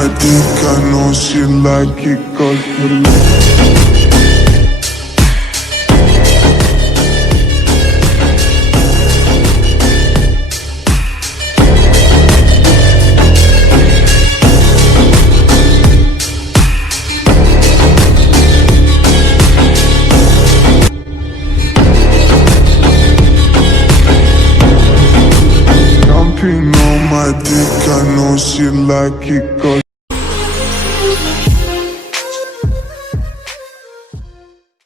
my dick, I know she like it 'cause jumping on my dick, I know she like it 'cause